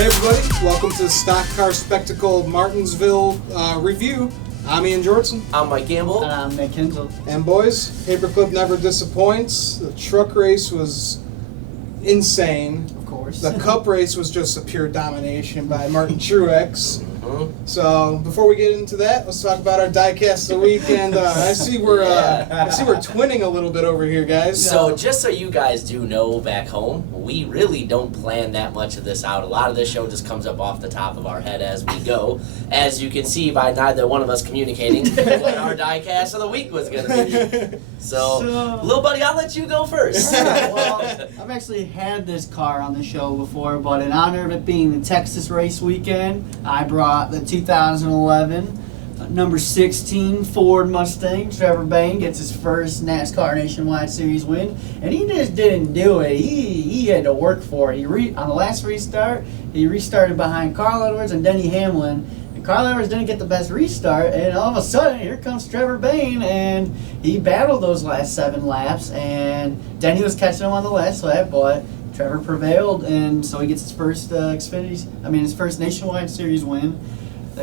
Hey everybody, welcome to the Stock Car Spectacle Martinsville review. I'm Ian Jortson. I'm Mike Gamble. And I'm Nick Kinzel. And boys, Paperclip never disappoints. The truck race was insane. Of course. The cup race was just a pure domination by Martin Truex. Mm-hmm. So before we get into that, let's talk about our diecast of the week. And I see we're twinning a little bit over here, guys. So just so you guys do know back home, we really don't plan that much of this out. A lot of this show just comes up off the top of our head as we go. As you can see by neither one of us communicating what our diecast of the week was going to be. So, little buddy, I'll let you go first. Well, I've actually had this car on the show before, but in honor of it being the Texas race weekend, I brought the 2011 number 16 Ford Mustang. Trevor Bayne gets his first NASCAR Nationwide Series win, and he just didn't do it. He had to work for it. On the last restart, he restarted behind Carl Edwards and Denny Hamlin. And Carl Edwards didn't get the best restart, and all of a sudden, here comes Trevor Bayne, and he battled those last 7 laps, and Denny was catching him on the last lap, but Trevor prevailed, and so he gets his first his first Nationwide Series win.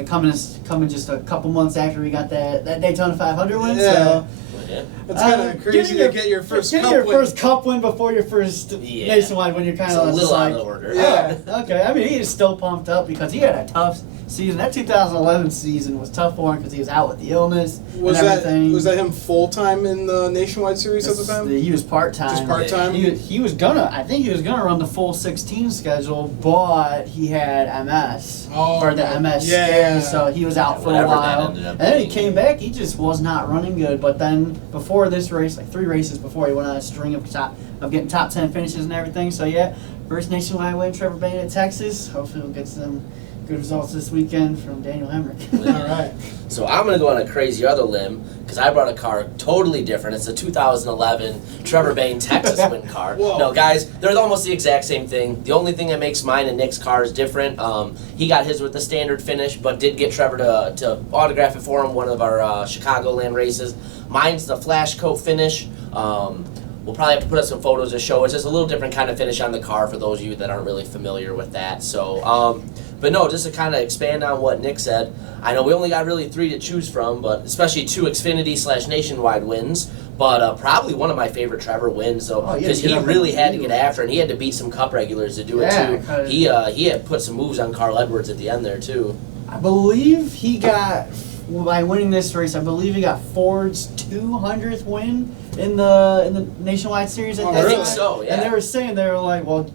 Coming just a couple months after we got that Daytona 500 win. Yeah. So it's kind of crazy to get your first cup win. First cup win before your first Nationwide win. You're kind of a little out of order. Yeah. Okay. I mean, he is still pumped up because he had a tough season. That 2011 season was tough for him because he was out with the illness and everything. Was that him full time in the Nationwide Series at the time? He was part time. Just part time. I think he was gonna run the full 16 schedule, but he had MS or the MS scare, so he was out for a while. And then he came back. He just was not running good. But then before this race, like 3 races before, he went on a string of getting top 10 finishes and everything. So yeah, first Nationwide win, Trevor Bayne at Texas. Hopefully we'll get some good results this weekend from Daniel Hemrick. All right. So I'm going to go on a crazy other limb because I brought a car totally different. It's a 2011 Trevor Bayne Texas win car. Whoa. No, guys, they're almost the exact same thing. The only thing that makes mine and Nick's car is different. He got his with the standard finish, but did get Trevor to autograph it for him one of our Chicagoland races. Mine's the flash coat finish. We'll probably have to put up some photos to show. It's just a little different kind of finish on the car for those of you that aren't really familiar with that. So, but no, just to kind of expand on what Nick said, I know we only got really 3 to choose from, but especially 2 Xfinity/Nationwide wins. But probably one of my favorite Trevor wins, though, because he really had to get after, and he had to beat some Cup regulars to do it too. He had put some moves on Carl Edwards at the end there too. I believe he got, by winning this race, I believe he got Ford's 200th win in the Nationwide Series at that time. I think so, yeah. And they were like, well,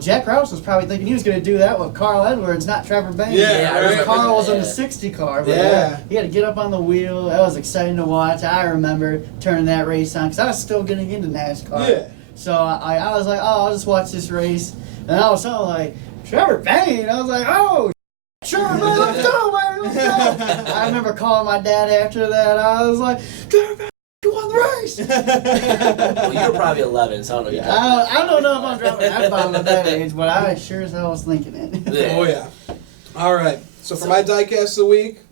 Jack Roush was probably thinking he was going to do that with Carl Edwards, not Trevor Bayne. Yeah, Carl was in the 60 car. But he had to get up on the wheel. That was exciting to watch. I remember turning that race on because I was still getting into NASCAR. Yeah. So I was like, oh, I'll just watch this race. And I was like, Trevor Bayne. I was like, oh, sure, man, let's go, man, let's go. I remember calling my dad after that. I was like, Trevor Bayne, you won the race. Well, you were probably 11, so I don't know. I don't know if I'm driving that bomb at that age, but I sure as hell was thinking it. Yeah. Oh, yeah. All right. So for my diecast of the week,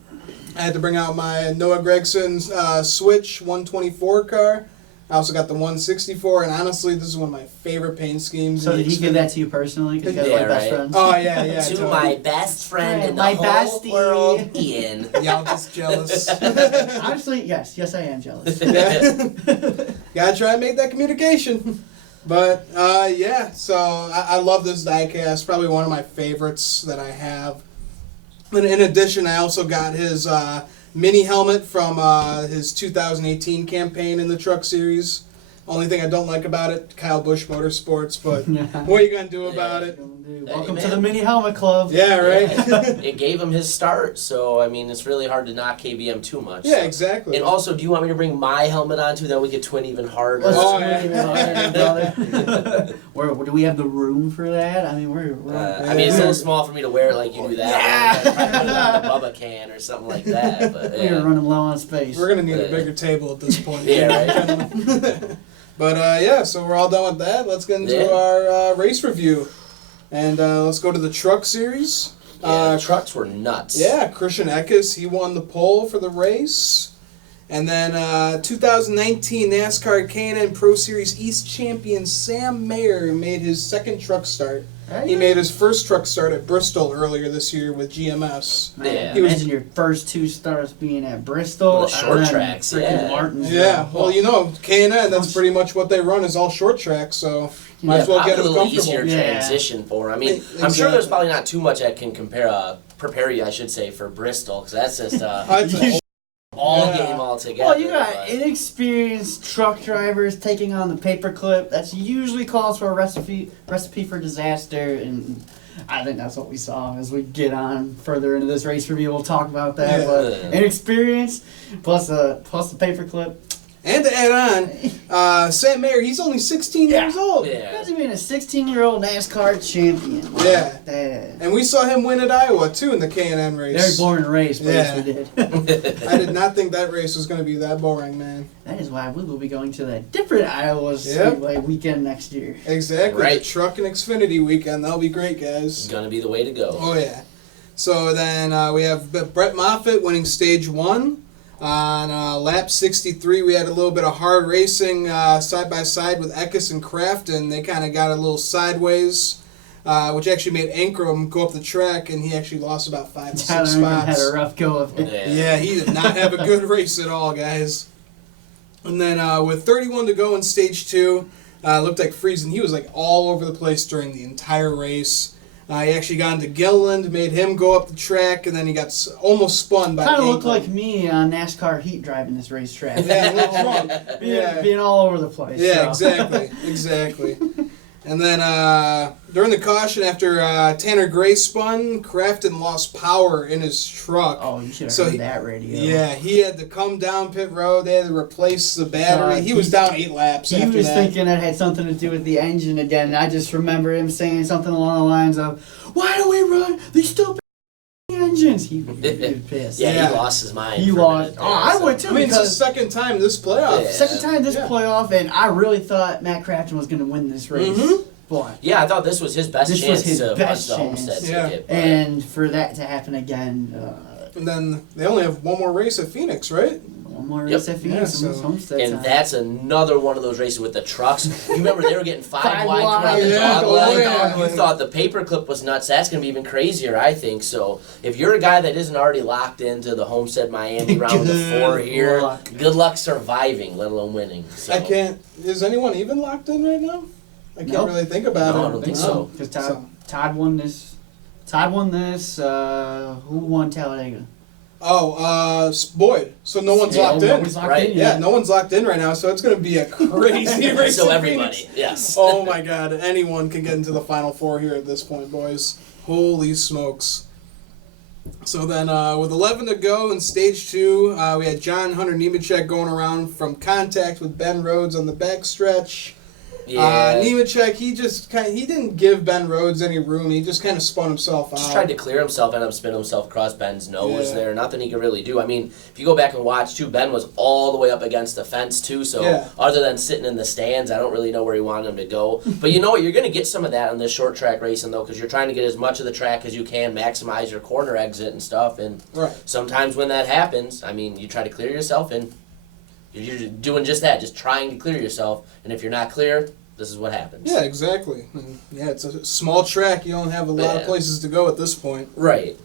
I had to bring out my Noah Gregson's Switch 124 car. I also got the 164, and honestly, this is one of my favorite paint schemes. So did he give that to you personally? Because you guys are best friends? Oh, yeah. To totally. My best friend in the My whole bestie. world, Ian. Y'all just jealous. Honestly, yes, I am jealous. Gotta try and make that communication. But, so I love this diecast. Probably one of my favorites that I have. And in addition, I also got his mini helmet from his 2018 campaign in the Truck Series. Only thing I don't like about it, Kyle Busch Motorsports, but what are you going to do about it? Welcome to the Mini Helmet Club. Yeah, right? It gave him his start, so, I mean, it's really hard to knock KBM too much. Yeah, so. exactly. And also, do you want me to bring my helmet on too? Then we could twin even harder. Where do we have the room for that? I mean, I mean, it's a little small for me to wear it like you do that. Yeah. Put it on the Bubba can or something like that. But, we're running low on space. We're going to need a bigger table at this point. Yeah, right. But, so we're all done with that. Let's get into our race review. And let's go to the Truck Series. Trucks were nuts. Yeah, Christian Eckes, he won the pole for the race. And then 2019 NASCAR K&N Pro Series East champion Sam Mayer made his second truck start He made his first truck start at Bristol earlier this year with GMS. Man, Yeah. imagine your first 2 starts being at Bristol. Well, the short and then tracks, freaking yeah. Martinsville. Yeah, well, you know, K&N, that's pretty much what they run is all short tracks, so might as well probably get a them little comfortable. easier Yeah. transition for him. I mean, Exactly. I'm sure there's probably not too much that can prepare you, I should say, for Bristol, because that's just I'd say- all Yeah. game altogether. Well, you got but- inexperienced truck drivers taking on the paperclip. That's usually calls for a recipe for disaster, and I think that's what we saw as we get on further into this race review. We'll talk about that. Yeah. But inexperience plus the paperclip. And to add on, Sam Mayer, he's only 16 years old. Yeah. Imagine being a 16-year-old NASCAR champion. Yeah. That- And we saw him win at Iowa, too, in the K&N race. Very boring race, but yes, Yeah. we did. I did not think that race was going to be that boring, man. That is why we will be going to that different Iowa Yep. Speedway weekend next year. Exactly. Right. The Truck and Xfinity weekend. That'll be great, guys. It's gonna be the way to go. Oh, yeah. So then we have Brett Moffitt winning stage 1. On lap 63, we had a little bit of hard racing side by side with Eckes and Crafton. They kind of got a little sideways, which actually made Ankrum go up the track, and he actually lost about 5 to 6 Tyler spots. had a rough go of it. Yeah, he did not have a good race at all, guys. And then with 31 to go in stage 2, looked like Friesen. He was like all over the place during the entire race. He actually got into Gilliland, made him go up the track, and then he got almost spun by Kind of looked Ankrum. like me on NASCAR heat driving this racetrack. Yeah, a little drunk. Being all over the place. Yeah, so. exactly. And then during the caution, after Tanner Gray spun, Crafton lost power in his truck. Oh, you should have So heard he- that radio. Yeah, he had to come down pit road. They had to replace the battery. He was down 8 laps He after was that. thinking it had something to do with the engine again, and I just remember him saying something along the lines of, "Why do we run these stupid engines?" He was pissed. Yeah, Yeah. he lost his mind. He for a lost. minute Oh, there, I so- would too. I mean, it's the because second time this playoff. Yeah. second time this Yeah. playoff, and I really thought Matt Crafton was going to win this race. Mhm. Boy. Yeah, I thought this was his best This was chance his to best punch the chance. Homestead Yeah. ticket. but- And for that to happen again, And then they only have one more race at Phoenix, right? one more Yep. race at Phoenix, Yeah, so- Homestead And time. that's another one of those races with the trucks. You remember they were getting 5 Five wide coming out wide, the yeah, dog oh, line? yeah. You thought the paperclip was nuts. That's going to be even crazier, I think. So if you're a guy that isn't already locked into the Homestead Miami round of 4 here, luck. good luck surviving, let alone winning. So. I can't. Is anyone even locked in right now? I can't Nope. really think about No, it. I don't think so. Because So- Todd won this. Todd won this. Who won Talladega? Oh, Boyd. So no one's Yeah, locked in. nobody's locked Right. in Yeah, yet. no one's locked in right now, so it's going to be a crazy race. So in everybody, Phoenix. yes. Oh my God, anyone can get into the Final Four here at this point, boys. Holy smokes. So then with 11 to go in stage 2, we had John Hunter Nemechek going around from contact with Ben Rhodes on the backstretch. Yeah. Nemechek, he didn't give Ben Rhodes any room. He just kind of spun himself out. Just tried to clear himself, ended up spinning himself across Ben's nose Yeah. there. Nothing he could really do. I mean, if you go back and watch, too, Ben was all the way up against the fence, too. So Yeah. other than sitting in the stands, I don't really know where he wanted him to go. But you know what? You're going to get some of that in this short track racing, though, because you're trying to get as much of the track as you can, maximize your corner exit and stuff. And Right. sometimes when that happens, I mean, you try to clear yourself, and you're doing just that, just trying to clear yourself. And if you're not clear, this is what happens. Yeah, exactly. And yeah, it's a small track. You don't have a lot of Yeah. places to go at this point. Right.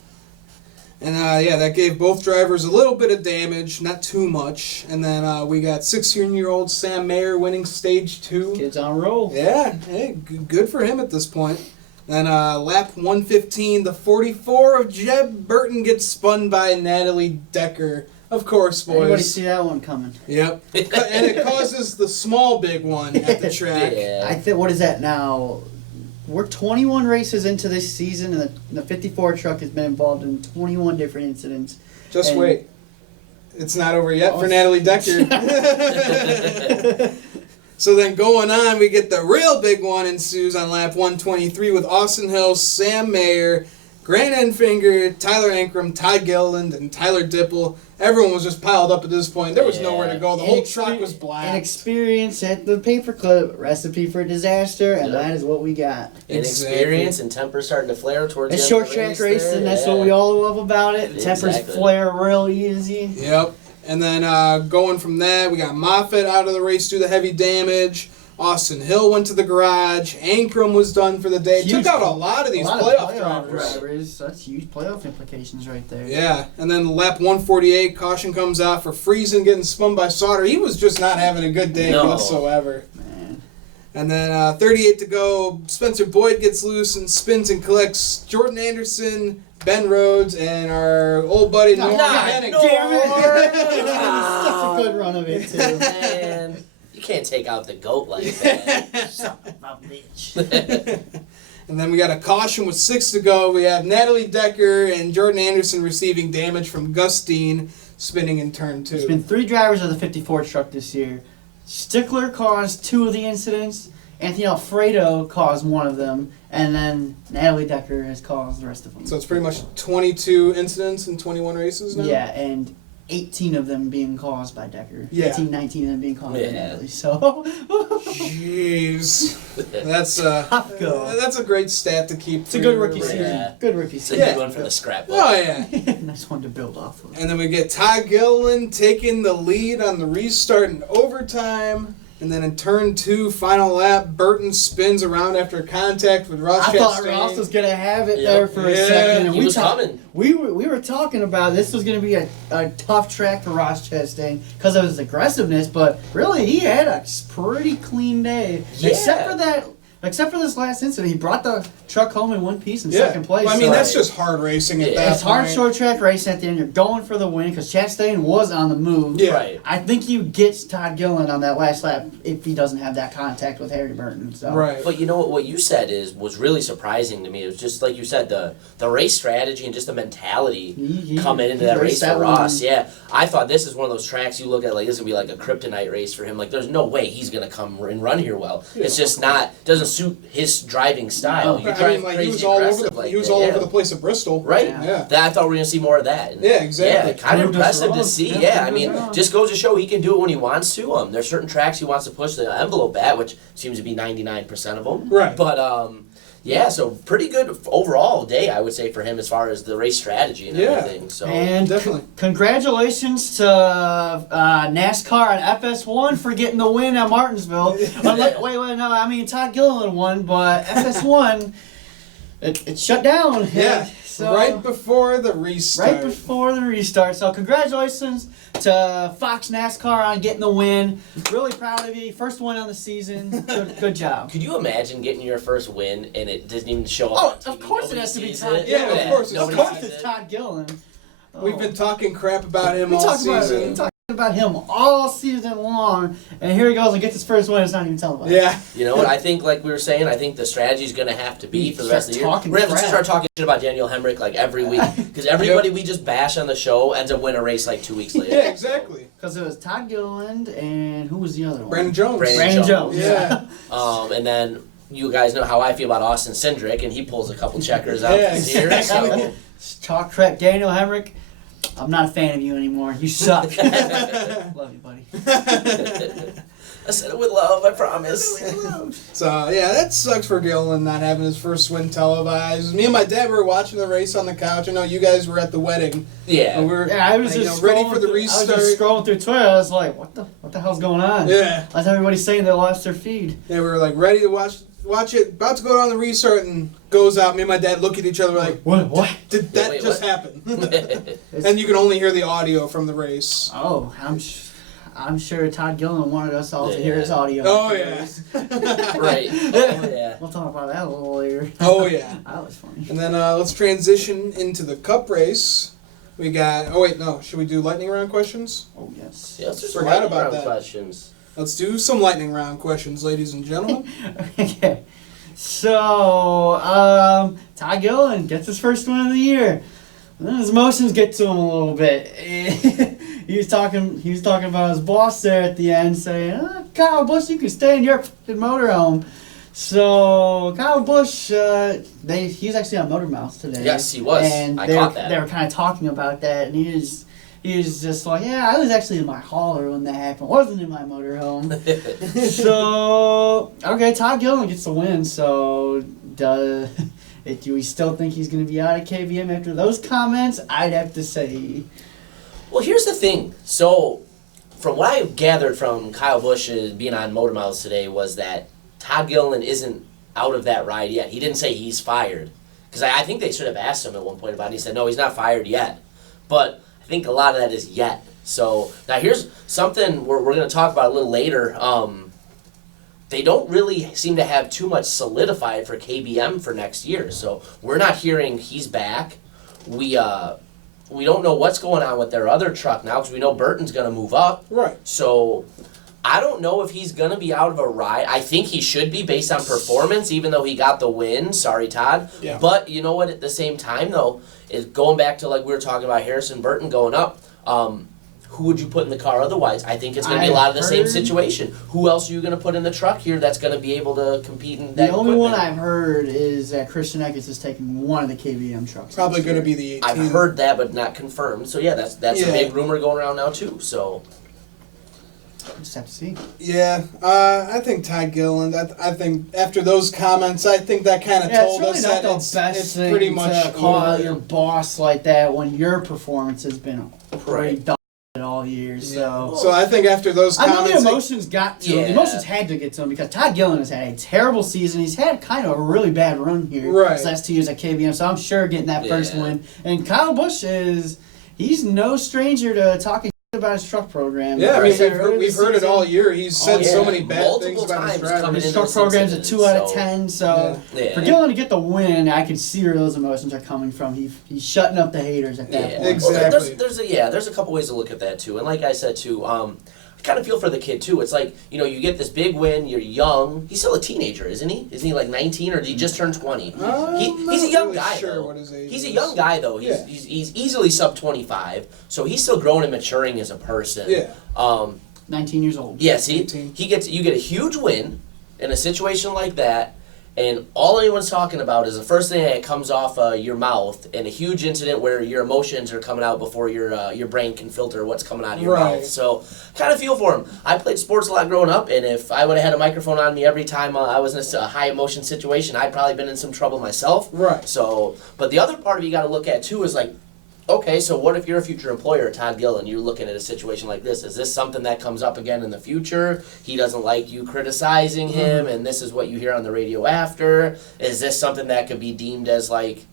And yeah, that gave both drivers a little bit of damage, not too much. And then we got 16-year-old Sam Mayer winning stage 2. Kids on a roll. Yeah, hey, good for him at this point. Then lap 115, the 44 of Jeb Burton gets spun by Natalie Decker. Of course, boys. Everybody see that one coming. Yep. And it causes the small big one at the track. Yeah. I think, what is that now? We're 21 races into this season, and the 54 truck has been involved in 21 different incidents. Just And- wait. It's not over yet for Oh. Natalie Decker. So then going on, we get the real big one ensues on lap 123 with Austin Hill, Sam Mayer, Grant Enfinger, Tyler Ankrum, Todd Gilliland, and Tyler Dipple. Everyone was just piled up at this point. There was nowhere to go. The whole truck was An black. experience at the paperclip, recipe for disaster, and Yeah. that is what we got. Inexperience and temper starting to flare towards It's the end short of the track race racing, there, that's yeah. what we all love about it. Tempers Exactly. flare real easy. Yep. And then going from that, we got Moffitt out of the race due to heavy damage. Austin Hill went to the garage. Ankrum was done for the day. Huge. Took out a lot of these playoff drivers. That's huge playoff implications right there. Yeah, and then lap 148, caution comes out for Friesen getting spun by Sauter. He was just not having a good day whatsoever. Man. And then 38 to go, Spencer Boyd gets loose and spins and collects Jordan Anderson, Ben Rhodes, and our old buddy Norman Hennig. Damn it! Such a good run of it, too. Man, you can't take out the GOAT like that. Son of a bitch. And then we got a caution with 6 to go. We have Natalie Decker and Jordan Anderson receiving damage from Gustine spinning in turn 2. There's been 3 drivers of the 54 truck this year. Stickler caused 2 of the incidents. Anthony Alfredo caused 1 of them. And then Natalie Decker has caused the rest of them. So it's pretty much 22 incidents in 21 races now? Yeah, and 18 of them being caused by Decker. Yeah. 18, 19 of them being caused by Natalie. So, jeez. That's tough go. that's a great stat to keep. It's a good rookie season. Yeah. Good rookie It's a season. good one for the scrapbook. Oh, yeah. Nice one to build off of. And then we get Todd Gilliland taking the lead on the restart in overtime. And then in turn 2, final lap, Burton spins around after contact with Ross I thought Chastain. Ross was going to have it Yeah. there for a second. And He was coming. We were talking about this was going to be a tough track for Ross Chastain because of his aggressiveness, but really he had a pretty clean day. Yeah. Except for this last incident, he brought the truck home in one piece in second place. Well, I mean, so that's just hard racing at that it's hard point. short track racing at the end. You're going for the win because Chastain was on the move. Yeah. Right. I think he gets Todd Gilliland on that last lap if he doesn't have that contact with Harry Burton. So. Right. But you know what you said was really surprising to me. It was just like you said, the race strategy and just the mentality He coming into that race raced for that one. Ross. Yeah, I thought this is one of those tracks you look at like this is gonna be like a kryptonite race for him. Like there's no way he's gonna come and run here well. It's just doesn't suit his driving style. No. You I drive mean, like crazy he was all over aggressive the like he was that, all yeah. over the place at Bristol. Right. Yeah. That I thought we were gonna see more of that. And Yeah, exactly. Yeah, kind of Proved us impressive to wrong. see. Yeah, Yeah, I proved us mean, wrong. just goes to show he can do it when he wants to. There's certain tracks he wants to push the envelope at, which seems to be 99% of them. Right. But yeah, so pretty good overall day, I would say, for him as far as the race strategy and everything. So And Definitely. congratulations to NASCAR and FS1 for getting the win at Martinsville. No, I mean Todd Gilliland won, but FS1 it shut down. Yeah. So, right before the restart. Right before the restart. So congratulations to Fox NASCAR on getting the win. Really proud of you. First one on the season. Good job. could you imagine getting your first win and it doesn't even show Oh, up on TV? of course it Nobody has to be sees Todd it? Gilliland. Yeah, of course it's Of Nobody course sees it's it. Todd Gilliland. We've been talking crap about him We all talked about season. we talked about him all season long, and here he goes and gets his first win. It's not even televised. Yeah. You know what? I think, like we were saying, I think the strategy is going to have to be for the rest of the year. Talking We're going to have to crap. start talking shit about Daniel Hemrick like every week because everybody we just bash on the show ends up winning a race like 2 weeks later. Yeah, exactly. Because it was Todd Gilliland and who was the other one? Brandon Jones. Brandon Jones. Yeah. And then you guys know how I feel about Austin Cindric, and he pulls a couple checkers out Yeah, this year. exactly. So. Talk crap, Daniel Hemrick. I'm not a fan of you anymore. You suck. Love you, buddy. I said it with love, I promise. So yeah, that sucks for Gilliland not having his first win televised. Me and my dad were watching the race on the couch. I know you guys were at the wedding. Yeah. And we were Yeah, I was just ready scrolling for the through- restart. I was just scrolling through Twitter. I was like, what the hell's going on? Yeah. Like everybody's saying they lost their feed. Yeah, we were like ready to watch it, about to go down the restart, and goes out. Me and my dad look at each other like, What? did that wait, just what? happen? And you can only hear the audio from the race. Oh, I'm sure Todd Gilliland wanted us all to hear his audio. Oh, yeah. Right. Oh, yeah. We'll talk about that a little later. Oh, yeah. That was funny. And then let's transition into the Cup race. We got, oh wait, no, should we do lightning round questions? Oh, yes. Yeah, let's just Forgot lightning about round that. questions. Let's do some lightning round questions, ladies and gentlemen. Okay. So, Todd Gilliland gets his first win of the year. And then his emotions get to him a little bit. he was talking about his boss there at the end, saying, Kyle Busch, you can stay in your fucking motorhome. So Kyle Busch, he was actually on Motor Mouth today. Yes, he was. And I they caught were, that. They were kind of talking about that, and he was just like, yeah, I was actually in my hauler when that happened. I wasn't in my motorhome. So, okay, Todd Gilliland gets the win. So, do we still think he's going to be out of KBM after those comments? I'd have to say. Well, here's the thing. So, from what I gathered from Kyle Busch being on Motor Miles today was that Todd Gilliland isn't out of that ride yet. He didn't say he's fired. Because I think they should have asked him at one point about it. He said, no, he's not fired yet. But I think a lot of that is yet. So now here's something we're going to talk about a little later. They don't really seem to have too much solidified for KBM for next year. So we're not hearing he's back. We don't know what's going on with their other truck now because we know Burton's going to move up. Right. So I don't know if he's going to be out of a ride. I think he should be based on performance, even though he got the win. Sorry, Todd. Yeah. But you know what? At the same time, though, is going back to like we were talking about Harrison Burton going up. Who would you put in the car otherwise? I think it's going to be a lot of the same situation. Who else are you going to put in the truck here that's going to be able to compete in that The only equipment? one I've heard is that Christian Eckes is taking one of the KBM trucks. Probably going to be the 18. I've heard that, but not confirmed. So yeah, that's a big rumor going around now too. So Just have to see. Yeah, I think Todd Gilliland. I think after those comments, I think that kind of told it's really us not that the it's best thing pretty much to call out over. your boss like that when your performance has been pretty Right. dog all year. So. So I think after those I know comments, the emotions got to him. Yeah. The emotions had to get to him because Todd Gilliland has had a terrible season. He's had kind of a really bad run here Right. these last 2 years at KBM, so I'm sure getting that first Yeah. win. And Kyle Busch he's no stranger to talking about his truck program. yeah, I Like mean said earlier we've this heard it season, all year. He's said yeah. so many bad Multiple things about his times drivers. coming his into truck this program's a incident, 2 out of so- 10, so Yeah. for Gilliland to get the win, I can see where those emotions are coming from. He's shutting up the haters at that Yeah. point. Exactly. Well, there's a couple ways to look at that too, and like I said too, I kind of feel for the kid too. It's like you get this big win. You're young. He's still a teenager, isn't he? Isn't he like 19 or did he just turn 20? He's a not young really guy sure though. what his age He's a is. young guy though. Yeah. He's easily sub 25, so he's still growing and maturing as a person. Yeah. 19 years old. Yeah, see, 18. you get a huge win in a situation like that, and all anyone's talking about is the first thing that comes off your mouth, and a huge incident where your emotions are coming out before your brain can filter what's coming out of your Right. mouth. So, kind of feel for him. I played sports a lot growing up, and if I would have had a microphone on me every time I was in a high emotion situation, I'd probably been in some trouble myself. Right. So, but the other part of you got to look at too is like, okay, so what if you're a future employer, Todd Gill, and you're looking at a situation like this? Is this something that comes up again in the future? He doesn't like you criticizing him, and this is what you hear on the radio after? Is this something that could be deemed as like,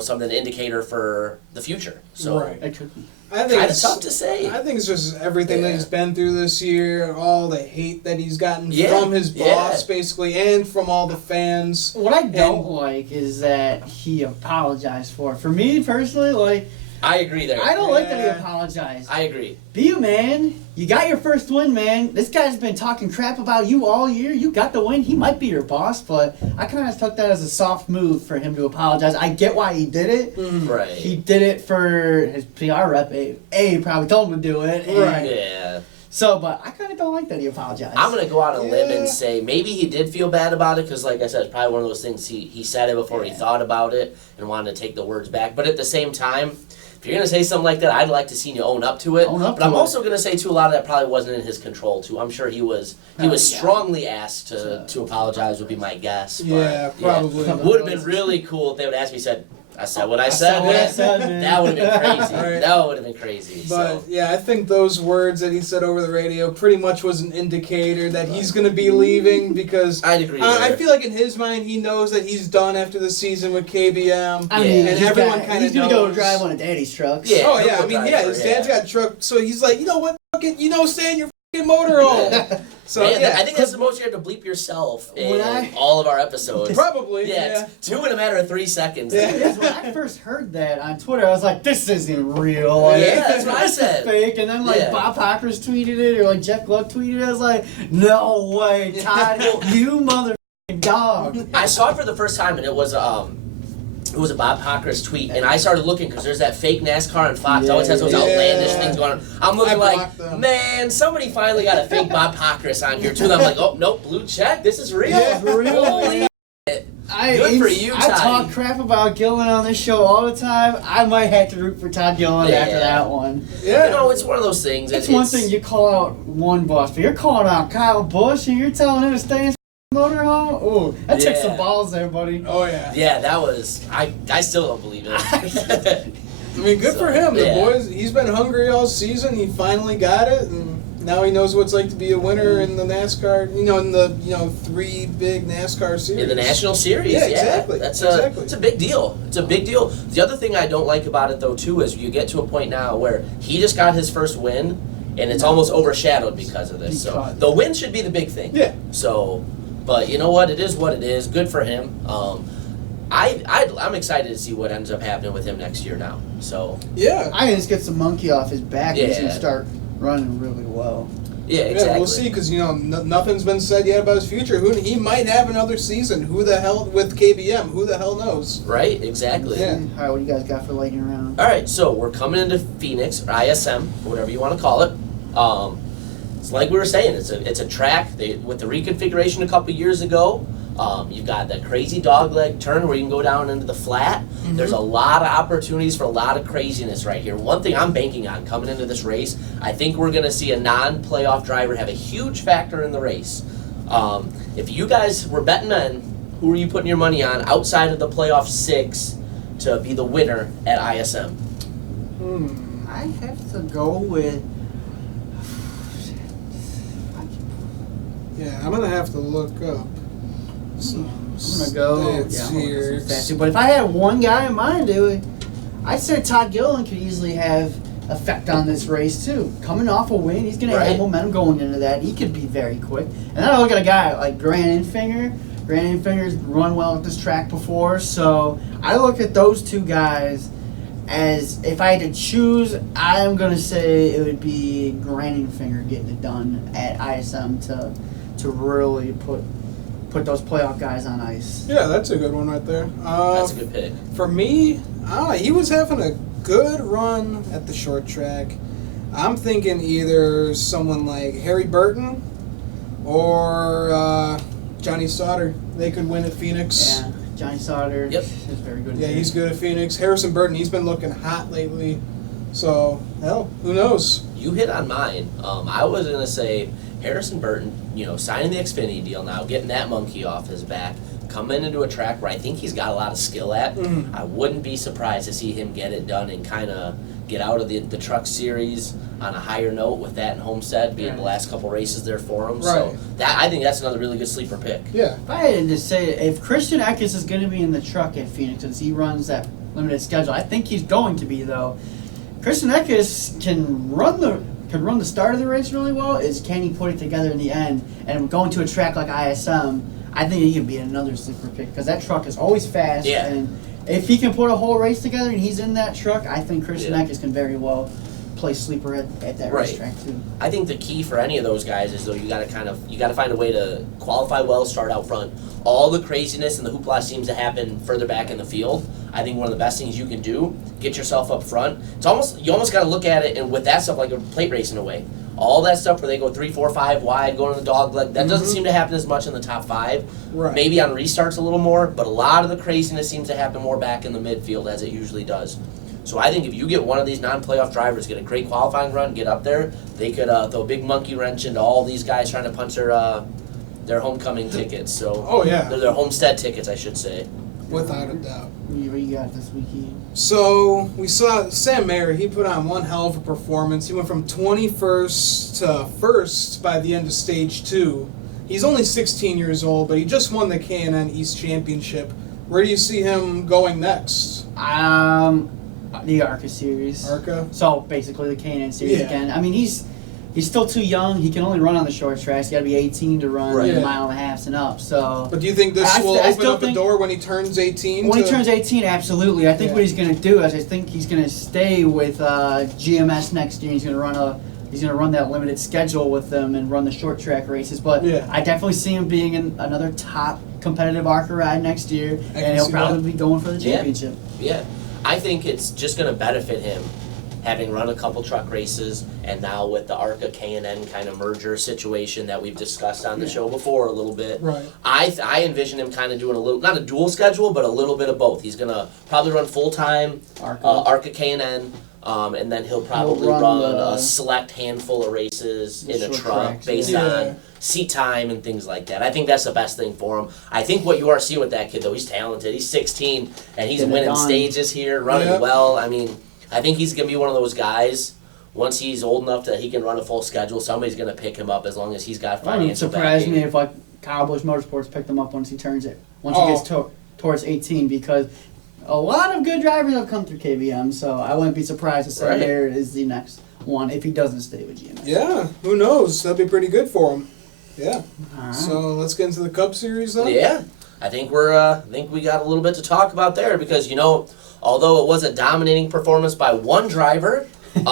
something indicator for the future? So, Right. It could be. I think kind of it's tough to say. I think it's just everything that Yeah. he's been through this year, all the hate that he's gotten Yeah, from his boss, basically, and from all the fans. What I don't like is that he apologized for it. For me personally, like, I agree there. I don't like that he Yeah. apologized. I agree. Be a man. You got your first win, man. This guy's been talking crap about you all year. You got the win. He might be your boss, but I kind of took that as a soft move for him to apologize. I get why he did it. Right. He did it for his PR rep. A probably told him to do it. and- Right. Yeah. So, but I kind of don't like that he apologized. I'm going to go out on a limb Yeah. and say maybe he did feel bad about it because, like I said, it's probably one of those things he said it before he thought about it and wanted to take the words back. But at the same time, if you're going to say something like that, I'd like to see you own up to it. Own up but to I'm it. also going to say, too, a lot of that probably wasn't in his control, too. I'm sure he was Yeah. strongly asked to apologize would be my guess. But, Yeah, probably. Would have been really cool if they would ask me, I said what I said. what I man. said, man. That would have been crazy. Right. That would have been crazy. But So. yeah, I think those words that he said over the radio pretty much was an indicator that he's going to be leaving because I'd agree I there. feel like in his mind he knows that he's done after the season with KBM. I mean, and he's everyone got- kind of he's knows. gonna go drive one of Daddy's trucks. Yeah. Oh he'll yeah, go I mean drive yeah, for- his dad's got a truck, so he's like, you know what, fuck it, stay in your fucking motorhome. So Man, yeah, I think that's the most you have to bleep yourself in When I- all of our episodes. probably Yeah, it's 2 in a matter of 3 seconds. Yeah. Because when I first heard that on Twitter, I was like, "This isn't real." Like, Yeah, that's what I this is said. fake. And then like Yeah. Bob Hockers tweeted it, or like Jeff Gluck tweeted it. I was like, "No way, Todd, you motherfucking dog." I saw it for the first time, and it was a Bob Hocker's tweet, and I started looking because there's that fake NASCAR on Fox. It always has those Yeah. outlandish things going on. I'm looking I like, blocked them. man, somebody finally got a fake Bob Hockers on here too. And I'm like, oh nope, blue check. This is real. Yeah, for real. Holy Good for you, I Todd. talk crap about Gillen on this show all the time. I might have to root for Todd Gillen Yeah. after that one. yeah. You know, it's one of those things. It's one thing you call out one boss, but you're calling out Kyle Busch and you're telling him to stay in his motorhome? Ooh, that takes some Yeah. balls there, buddy. Oh yeah. Yeah, that was. I still don't believe it. I mean, good for him. The Yeah. boys, he's been hungry all season. He finally got it, and now he knows what it's like to be a winner in the NASCAR. In the 3 big NASCAR series. In the National Series, Yeah, exactly. That's Exactly. it's a big deal. It's a big deal. The other thing I don't like about it, though, too, is you get to a point now where he just got his first win, and it's almost overshadowed because of this. So the win should be the big thing. Yeah. So, but you know what? It is what it is. Good for him. I'm excited to see what ends up happening with him next year now. So Yeah. I just get some monkey off his back. He's Yeah. gonna start running really well. yeah, exactly. Yeah, we'll see, because nothing's been said yet about his future. He might have another season. Who the hell with KBM? Who the hell knows? Right? Exactly. Yeah. All right, what do you guys got for lightning round? All right, so we're coming into Phoenix, or ISM, whatever you want to call it. It's like we were saying, it's a track with the reconfiguration a couple years ago. You've got that crazy dogleg turn where you can go down into the flat. Mm-hmm. There's a lot of opportunities for a lot of craziness right here. One thing I'm banking on coming into this race, I think we're going to see a non-playoff driver have a huge factor in the race. If you guys were betting men, who are you putting your money on outside of the playoff 6 to be the winner at ISM? I have to go with. Yeah, I'm gonna have to look up. I'm gonna go. Stats Yeah, I'm gonna here. go some stats too. But if I had one guy in mind, I'd say Todd Gilliland could easily have effect on this race too. Coming off a win, he's gonna Right. have momentum going into that. He could be very quick. And then I look at a guy like Grant Enfinger. Grant Enfinger's run well at this track before, so I look at those two guys as if I had to choose. I'm gonna say it would be Grant Enfinger getting it done at ISM to really put those playoff guys on ice. Yeah, that's a good one right there. That's a good pick. For me, he was having a good run at the short track. I'm thinking either someone like Harry Burton or Johnny Sauter. They could win at Phoenix. Yeah, Johnny Sauter Yep. is very good. Yeah, he's good at Phoenix. Harrison Burton, he's been looking hot lately. So, hell, who knows? You hit on mine. I was going to say Harrison Burton, signing the Xfinity deal now, getting that monkey off his back, coming into a track where I think he's got a lot of skill at. Mhm. I wouldn't be surprised to see him get it done and kind of get out of the truck series on a higher note with that in Homestead being the last couple races there for him. So Right. I think that's another really good sleeper pick. Yeah. If I had to say, if Christian Eckes is going to be in the truck at Phoenix as he runs that limited schedule, I think he's going to be though. Christian Eckes can run the start of the race really well. Can he put it together in the end? And going to a track like ISM, I think he could be another sleeper pick because that truck is always fast. Yeah. And if he can put a whole race together and he's in that truck, I think Christian Yeah. Eckes can very well play sleeper at that Right. racetrack too. I think the key for any of those guys is though you got to find a way to qualify well, start out front. All the craziness and the hoopla seems to happen further back in the field. I think one of the best things you can do, get yourself up front. You almost got to look at it and with that stuff like a plate race in a way. All that stuff where they go 3, 4, 5 wide, going to the dog leg, that doesn't seem to happen as much in the top 5. Right. Maybe on restarts a little more, but a lot of the craziness seems to happen more back in the midfield as it usually does. So I think if you get one of these non-playoff drivers, get a great qualifying run, get up there, they could throw a big monkey wrench into all these guys trying to punch their homecoming tickets. So Oh, yeah. their homestead tickets, I should say. Without a doubt. What you got this weekend? So we saw Sam Mayer. He put on one hell of a performance. He went from 21st to 1st by the end of stage 2. He's only 16 years old, but he just won the K&N East Championship. Where do you see him going next? The ARCA series. ARCA? So basically the K&N series Yeah. again. I mean, he's still too young. He can only run on the short tracks. You got to be 18 to run Right. a Yeah. mile and a half and up. So But do you think this will I open still up a think- door when he turns 18? when he turns 18, absolutely. I think Yeah. what he's going to do is I think he's going to stay with GMS next year. He's going to run that limited schedule with them and run the short track races. But Yeah. I definitely see him being in another top competitive ARCA ride next year, I can and he'll see probably that. be going for the Yeah. championship. Yeah, I think it's just going to benefit him having run a couple truck races and now with the ARCA K&N kind of merger situation that we've discussed on the show before a little bit. Right. I envision him kind of doing a little, not a dual schedule, but a little bit of both. He's going to probably run full-time ARCA K&N, and then he'll probably run run the- a select handful of races the in a short truck tracks, based yeah. on seat time and things like that. I think that's the best thing for him. I think what you are seeing with that kid, though, he's talented. He's 16, and he's Getting it winning done. stages here, running Yep. well. I mean, I think he's going to be one of those guys. Once he's old enough that he can run a full schedule, somebody's going to pick him up as long as he's got financial It wouldn't surprise backing. me if like Kyle Busch Motorsports picked him up once he turns it. Once he gets towards 18, because a lot of good drivers have come through KBM, so I wouldn't be surprised if Sam Mayer is the next one if he doesn't stay with GMS. Yeah, who knows? That'd be pretty good for him. Yeah. Alright. So let's get into the Cup Series then. Yeah, I think we got a little bit to talk about there because although it was a dominating performance by one driver, there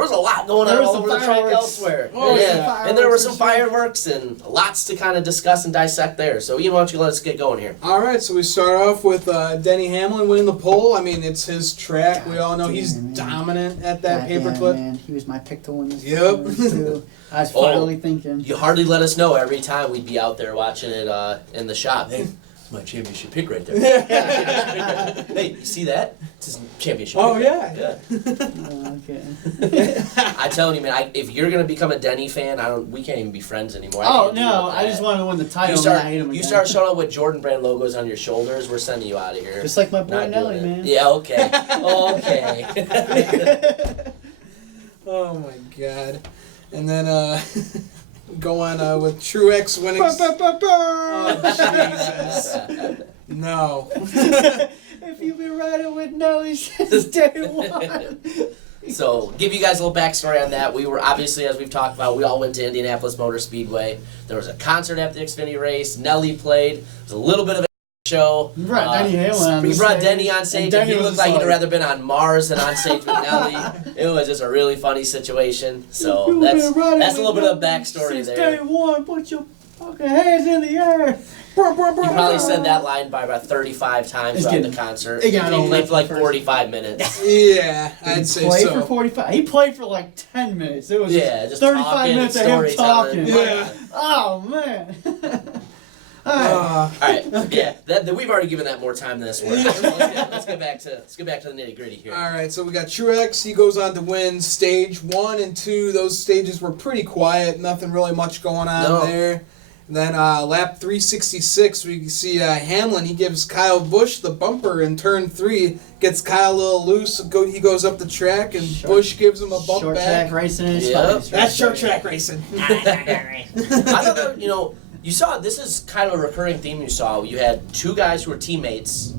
was a lot going on all over the track elsewhere. Oh, yeah. And there were some fireworks and lots to kind of discuss and dissect there. So Ian, why don't you let us get going here? All right, so we start off with Denny Hamlin winning the pole. I mean, it's his track. We all know he's dominant at that paperclip. Man, he was my pick to win this. Yep. Too. I was finally thinking. You hardly let us know every time we'd be out there watching it in the shop. Hey, it's my championship pick right there. Hey, you see that? It's his championship Oh, pick. yeah. Okay. I'm telling you, man, if you're going to become a Denny fan, we can't even be friends anymore. Oh, no, I just want to win the title. You start showing up with Jordan brand logos on your shoulders, we're sending you out of here. Just like my boy Not Nelly, doing it. man. Yeah, okay. Okay. Oh, my God. And then go on with Truex winning. Oh, Jesus. No. If you've been riding with Nelly since day one. So, give you guys a little backstory on that. We were, obviously, as we've talked about, we all went to Indianapolis Motor Speedway. There was a concert after the Xfinity race. Nelly played. It was a little bit of a show. You brought Denny Hamlin on He the brought stage, Denny on stage, and he looked like he'd rather been on Mars than on stage with Nelly. It was just a really funny situation. So, that's a little bit of backstory there. Day one, put your fucking hands in the air. He probably said that line by about 35 times throughout the concert. He played for like 45 minutes. Yeah, I'd say so. He played for 45. He played for like 10 minutes. It was just 35 minutes of him talking. Yeah. Oh, man. All right. Yeah, we've already given that more time than this one. Let's get back to the nitty gritty here. All right, so we got Truex. He goes on to win stage 1 and 2. Those stages were pretty quiet. Nothing really much going on there. And then lap 366, we see Hamlin. He gives Kyle Busch the bumper in turn 3. Gets Kyle a little loose. He goes up the track, and Busch gives him a bump short back. Track racing. That's short track racing. I thought you saw, this is kind of a recurring theme you saw. You had two guys who were teammates,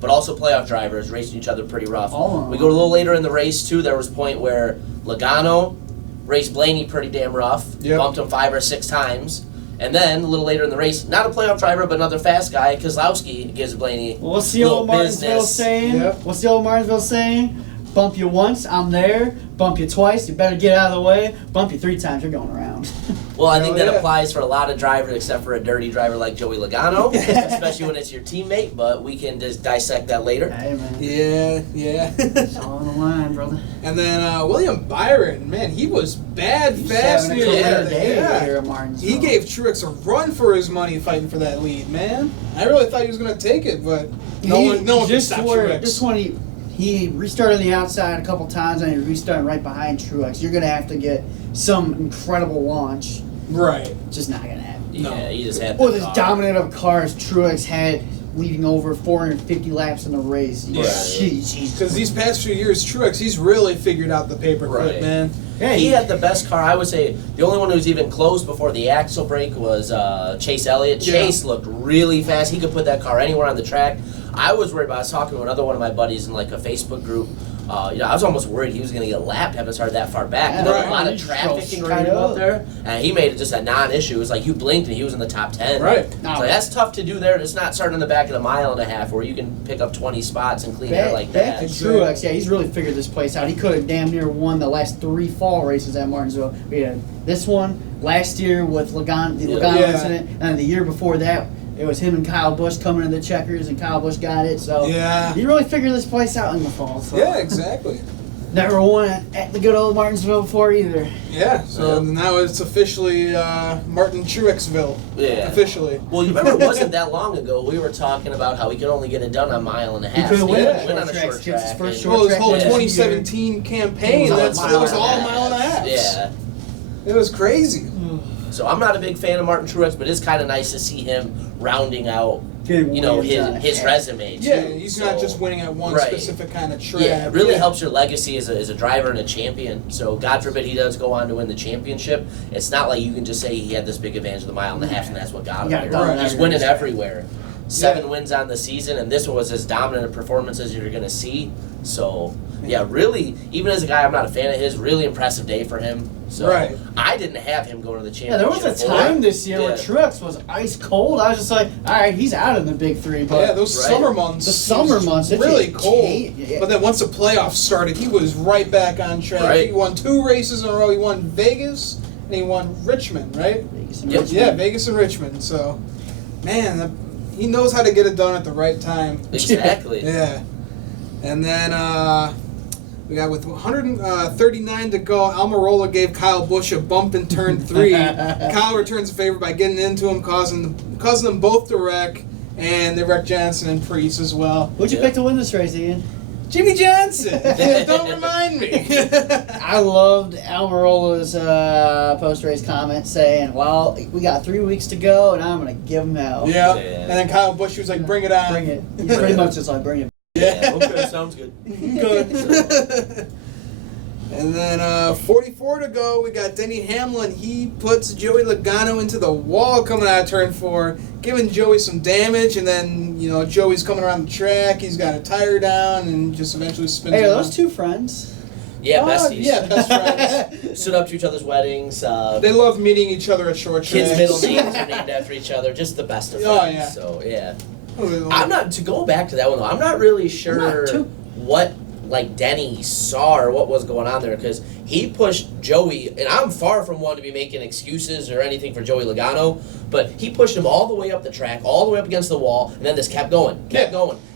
but also playoff drivers, racing each other pretty rough. We go a little later in the race, too. There was a point where Logano raced Blaney pretty damn rough, bumped him 5 or 6 times. And then, a little later in the race, not a playoff driver, but another fast guy, Keselowski gives Blaney What's the old Martinsville saying? What's the old Martinsville saying? Bump you once, I'm there. Bump you twice, you better get out of the way. Bump you 3 times, you're going around. Well, I think that applies for a lot of drivers, except for a dirty driver like Joey Logano, especially when it's your teammate, but we can just dissect that later. Hey, man. Yeah. It's all on the line, brother. And then William Byron, man, he was bad fast He's near having a the career end. day here at Martinsville. He gave Truex a run for his money fighting for that lead, man. I really thought he was going to take it, but no one can stop Truex. This one, he restarted on the outside a couple times, and he restarted right behind Truex. You're going to have to get some incredible launch. Right. Just not going to happen. Yeah, he just had Well, this dominant of cars Truex had leading over 450 laps in the race. Yeah. Because these past few years, Truex, he's really figured out the paperclip, man. Yeah, he had the best car. I would say the only one who was even close before the axle break was Chase Elliott. Chase looked really fast. He could put that car anywhere on the track. I was worried about. I was talking to another one of my buddies in like a Facebook group. I was almost worried he was going to get lapped having started that far back. There was a lot of traffic and rain up there, and he made it just a non-issue. It was like you blinked and he was in the top 10. Right. So that's tough to do there. It's not starting in the back of the mile and a half where you can pick up 20 spots and clean air like that. Back to Truex, he's really figured this place out. He could have damn near won the last 3 fall races at Martinsville. We had this one last year with the Logano incident, and the year before that, it was him and Kyle Busch coming in the checkers, and Kyle Busch got it. So he really figured this place out in the fall. So. Yeah, exactly. Never won at the good old Martinsville before either. Yeah, so now it's officially Martin Truexville. Yeah. Officially. Well, you remember it wasn't that long ago we were talking about how he could only get it done a mile and a half. He could win on a short track. His whole 2017 campaign, that was all a mile and a half. Yeah. It was crazy. So I'm not a big fan of Martin Truex, but it's kind of nice to see him rounding out, Good you know, wins, his resume. Too. Yeah, he's not So, just winning at one right. specific kind of track. Yeah, it really helps your legacy as a driver and a champion. So God forbid he does go on to win the championship. It's not like you can just say he had this big advantage of the mile and a half, and that's what got him Yeah, here. right. He's winning Right. everywhere. 7 wins on the season, and this one was as dominant a performance as you're going to see. So, yeah, really, even as a guy I'm not a fan of his, really impressive day for him. So Right. I didn't have him going to the championship. Yeah, there was a time this year where Truex was ice cold. I was just like, all right, he's out in the big three. But Yeah, those Right. summer months. the summer months, it's really just cold. yeah. But then once the playoffs started, he was right back on track. Right. He won 2 races in a row. He won Vegas and he won Richmond, right? Vegas and Yep. Richmond. Yeah, Vegas and Richmond. So, man, he knows how to get it done at the right time. Exactly. Yeah. And then we got with 139 to go, Almirola gave Kyle Busch a bump in turn 3. Kyle returns the favor by getting into him, causing them both to wreck, and they wrecked Johnson and Priest as well. Who'd you Yeah. pick to win this race, Ian? Jimmy Johnson! Don't remind me. I loved Almirola's post-race comment saying, well, we got 3 weeks to go, and I'm going to give him hell. Yeah. Yeah. And then Kyle Busch was like, bring it on. Bring it. He's pretty much just like, bring it. Yeah, okay, sounds good. Good. And then 44 to go. We got Denny Hamlin. He puts Joey Logano into the wall coming out of turn 4, giving Joey some damage. And then, you know, Joey's coming around the track. He's got a tire down and just eventually spins Hey, are around. those 2 friends? Yeah, besties. Yeah, best friends. Stood up to each other's weddings. They love meeting each other at short tracks. Kids' middle names are named after each other. Just the best of friends. Oh, yeah. So, yeah. Oh, I'm not, to go back to that one though, I'm not really sure not too- what like Denny saw or what was going on there, because he pushed Joey, and I'm far from one to be making excuses or anything for Joey Logano, but he pushed him all the way up the track, all the way up against the wall, and then this kept going.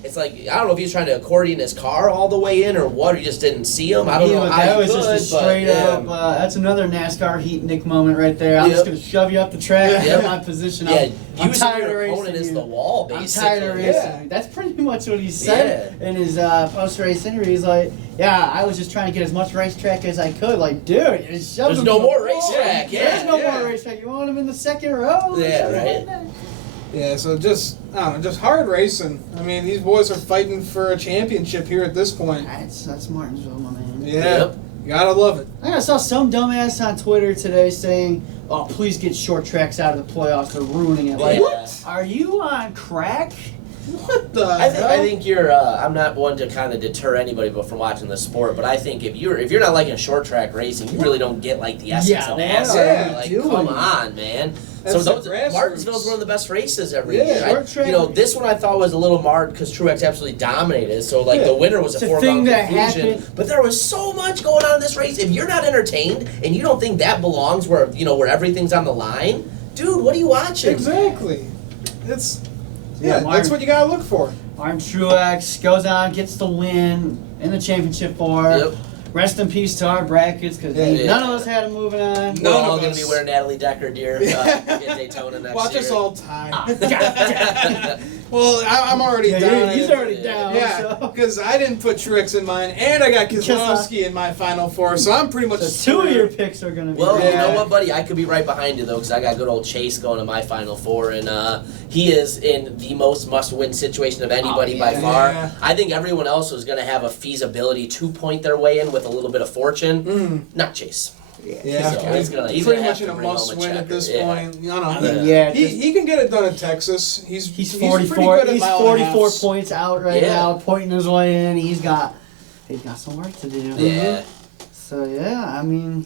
It's like, I don't know if he was trying to accordion his car all the way in or what, or he just didn't see him. I don't know how That he was could, just a straight but, up, that's another NASCAR heat Nick moment right there. I'm just Yep. going to shove you up the track, Yep. get my position. Yeah, I'm using tired your of racing opponent as you. the wall, I'm basically. tired of racing. Yeah. You. That's pretty much what he said in his post-race interview. He's like, yeah, I was just trying to get as much racetrack as I could. Like, dude, you just shoved There's him no to the more wall. racetrack, yeah. There's no Yeah. more racetrack. You want him in the second row? Yeah, right. Yeah, so just, I don't know, just hard racing. I mean, these boys are fighting for a championship here at this point. That's Martinsville, my man. Yeah, Yep. gotta love it. I saw some dumbass on Twitter today saying, "Oh, please get short tracks out of the playoffs. They're ruining it." Like, Yeah. are you on crack? What the I hell? think you're. I'm not one to kind of deter anybody from watching the sport, but I think if you're not liking short track racing, you really don't get like the essence Yeah, of what NASCAR. are you Like, doing? come on, man. That's So the those grassroots. Martinsville's one of the best races every Yeah, year. short track. You know, this one I thought was a little marred because Truex absolutely dominated. So like Yeah. the winner was It's a a foregone thing that conclusion. happened. But there was so much going on in this race. If you're not entertained and you don't think that belongs where everything's on the line, dude, what are you watching? Exactly. It's Yeah, yeah, Martin- that's what you gotta look for. Martin Truex goes on, gets the win in the championship for. Yep. Rest in peace to our brackets, because Yeah. none of us had him moving on. We're None all of going us. to be wearing Natalie Decker gear in Daytona next Watch year. us all tie. God. Well, I'm already Yeah, down. he's in it. already down. Yeah, So. because I didn't put Truex in mine, and I got Keselowski in my final 4, so I'm pretty much So 2 of your picks are going to be. Well, wrong. you know what, buddy? I could be right behind you, though, because I got good old Chase going to my Final Four, and he is in the most must-win situation of anybody by yeah. far. Yeah. I think everyone else was going to have a feasibility to point their way in with a little bit of fortune. Not Chase. Yeah, So he's gonna pretty have much to in a bring home must-win at checker. this Yeah. point. You know, I mean, yeah, he can get it done in Texas. He's He's pretty 44. good at He's mile and a 44 halves. points out right Yeah. now, pointing his way in. He's got some work to do. Yeah. So yeah, I mean,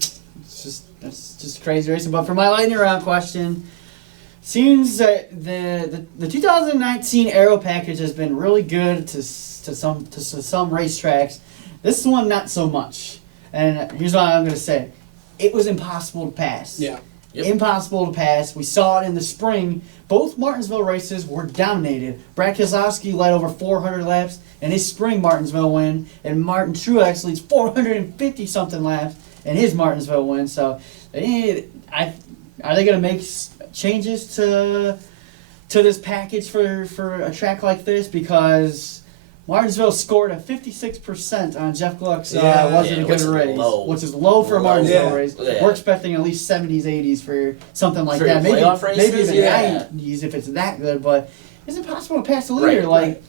it's just crazy racing. But for my lightning round question, seems that the 2019 Aero package has been really good to some racetracks. This one not so much. And here's what I'm gonna say: it was impossible to pass. Yeah. Yep. Impossible to pass. We saw it in the spring. Both Martinsville races were dominated. Brad Keselowski led over 400 laps in his spring Martinsville win, and Martin Truex leads 450-something laps in his Martinsville win. So, are they going to make changes to this package for a track like this? Because Martinsville scored a 56% on Jeff Gluck's Yeah. wasn't a which good is race, low. which is low for a Martinsville Yeah. race. Yeah. We're expecting at least 70s, 80s for something like For that. Maybe playoff races? maybe even Yeah. 90s if it's that good. But is it possible to pass the leader? Right.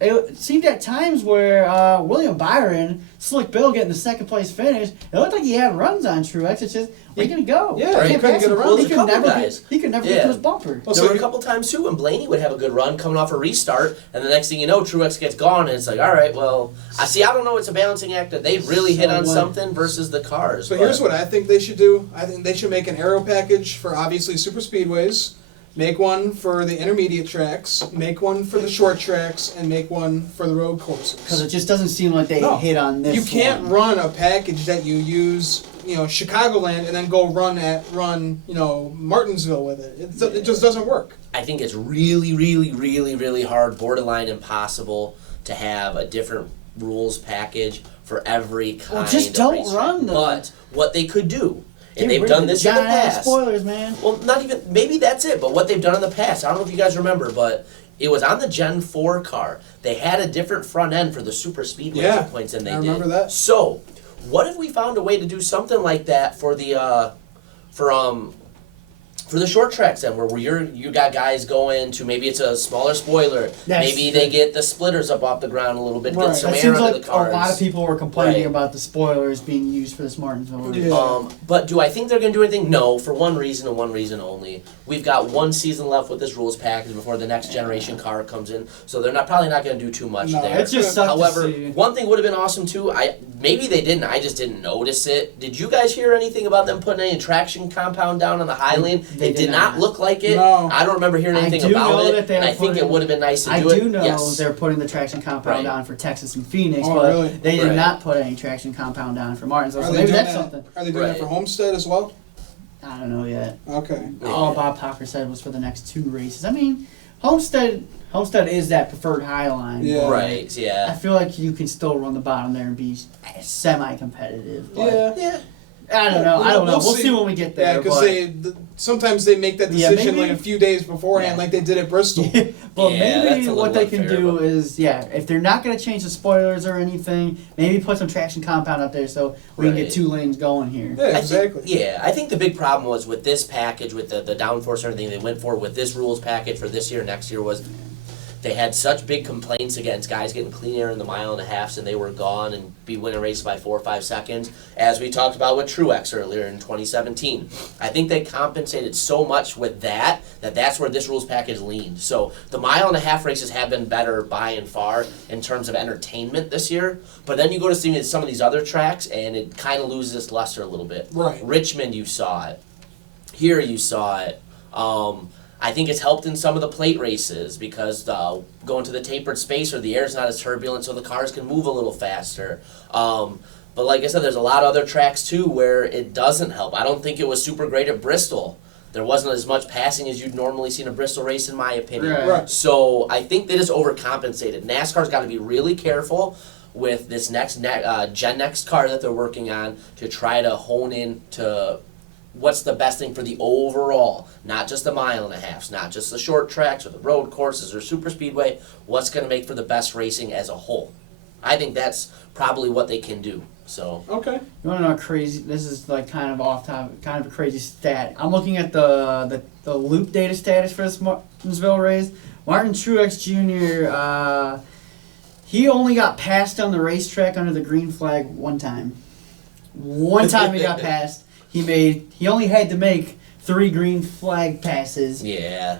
It seemed at times where William Byron, Slick Bill getting the second place finish, it looked like he had runs on Truex. It's just, where you gonna go? Yeah, You he can't couldn't pass get him. around. He There's a could couple never guys. get get Yeah. to his bumper. Well, There so were a you- couple times too when Blaney would have a good run coming off a restart, and the next thing you know, Truex gets gone, and it's like, all right, well, I don't know, it's a balancing act that they really hit on So, something versus the cars. So but- here's what I think they should do. I think they should make an aero package for obviously super speedways, make one for the intermediate tracks, make one for the short tracks, and make one for the road Because courses. it just doesn't seem like they No. hit on this. You can't one. run a package that you use, Chicagoland, and then go run Martinsville with it. It just doesn't work. I think it's really, really, really, really hard, borderline impossible, to have a different rules package for every kind Well, just of don't racetrack. run them. But what they could do, and Get they've rid done of the this in the giant ass past. spoilers, man. Well, not even, maybe that's it, but what they've done in the past, I don't know if you guys remember, but it was on the Gen 4 car. They had a different front end for the super speedways Yeah, at points than they I did. remember that. So, what if we found a way to do something like that for the for the short tracks then, where you got guys going to, maybe it's a smaller spoiler, That's maybe they get the splitters up off the ground a little bit, Right. get some That air seems under like the cars. a lot of people were complaining Right. about the spoilers being used for this Martinsville race. Yeah. But do I think they're going to do anything? No, for one reason and one reason only. We've got one season left with this rules package before the next generation car comes in, so they're probably not going to do too much No, there. It just sucked However, to see. one thing would have been awesome too. Maybe they didn't. I just didn't notice it. Did you guys hear anything about them putting any traction compound down on the high lane? They It did did not not. look like it. No. I don't remember hearing I anything do about know it. that they And are I think it putting- would have been nice to I do it. do know Yes. they're putting the traction compound Right. down for Texas and Phoenix, Oh, but really? they did Right. not put any traction compound down for Martinsville. Are So they maybe doing that's that? something. Are they doing that Right. for Homestead as well? I don't know yet. Okay. All Bob Popper said was for the next two races. I mean, Homestead is that preferred high line. Yeah. but Right, I yeah. feel like you can still run the bottom there and be semi-competitive. But Yeah. Yeah. I don't know. I don't know. We'll We'll see. see when we get Yeah, there. because but sometimes they make that Yeah, decision maybe- like a few days beforehand, Yeah. like they did at Bristol. but Yeah, maybe that's a what little they can unfair, do but- is, if they're not going to change the spoilers or anything, maybe put some traction compound up there so we can Right. get two lanes going here. Yeah, exactly. I think the big problem was with this package, with the downforce and everything they went for with this rules package for this year, next year, was they had such big complaints against guys getting clean air in the mile and a half, and they were gone and be winning race by 4 or 5 seconds, as we talked about with Truex earlier in 2017. I think they compensated so much with that's where this rules package leaned. So the mile and a half races have been better by and far in terms of entertainment this year, but then you go to see some of these other tracks and it kind of loses its luster a little bit. Right. Richmond, you saw it. Here you saw it. I think it's helped in some of the plate races because going to the tapered spacer, the air's not as turbulent, so the cars can move a little faster. But like I said, there's a lot of other tracks too where it doesn't help. I don't think it was super great at Bristol. There wasn't as much passing as you'd normally see in a Bristol race, in my opinion. Right. So I think they just overcompensated. NASCAR's got to be really careful with this next Gen Next car that they're working on to try to hone in to what's the best thing for the overall, not just the mile and a halves, not just the short tracks or the road courses or super speedway, what's going to make for the best racing as a whole. I think that's probably what they can do. So Okay. You want to know crazy? This is like kind of off topic, kind of a crazy stat. I'm looking at the loop data status for this Martinsville race. Martin Truex Jr. He only got passed on the racetrack under the green flag one time. One time he got passed. He only had to make 3 green flag passes. yeah,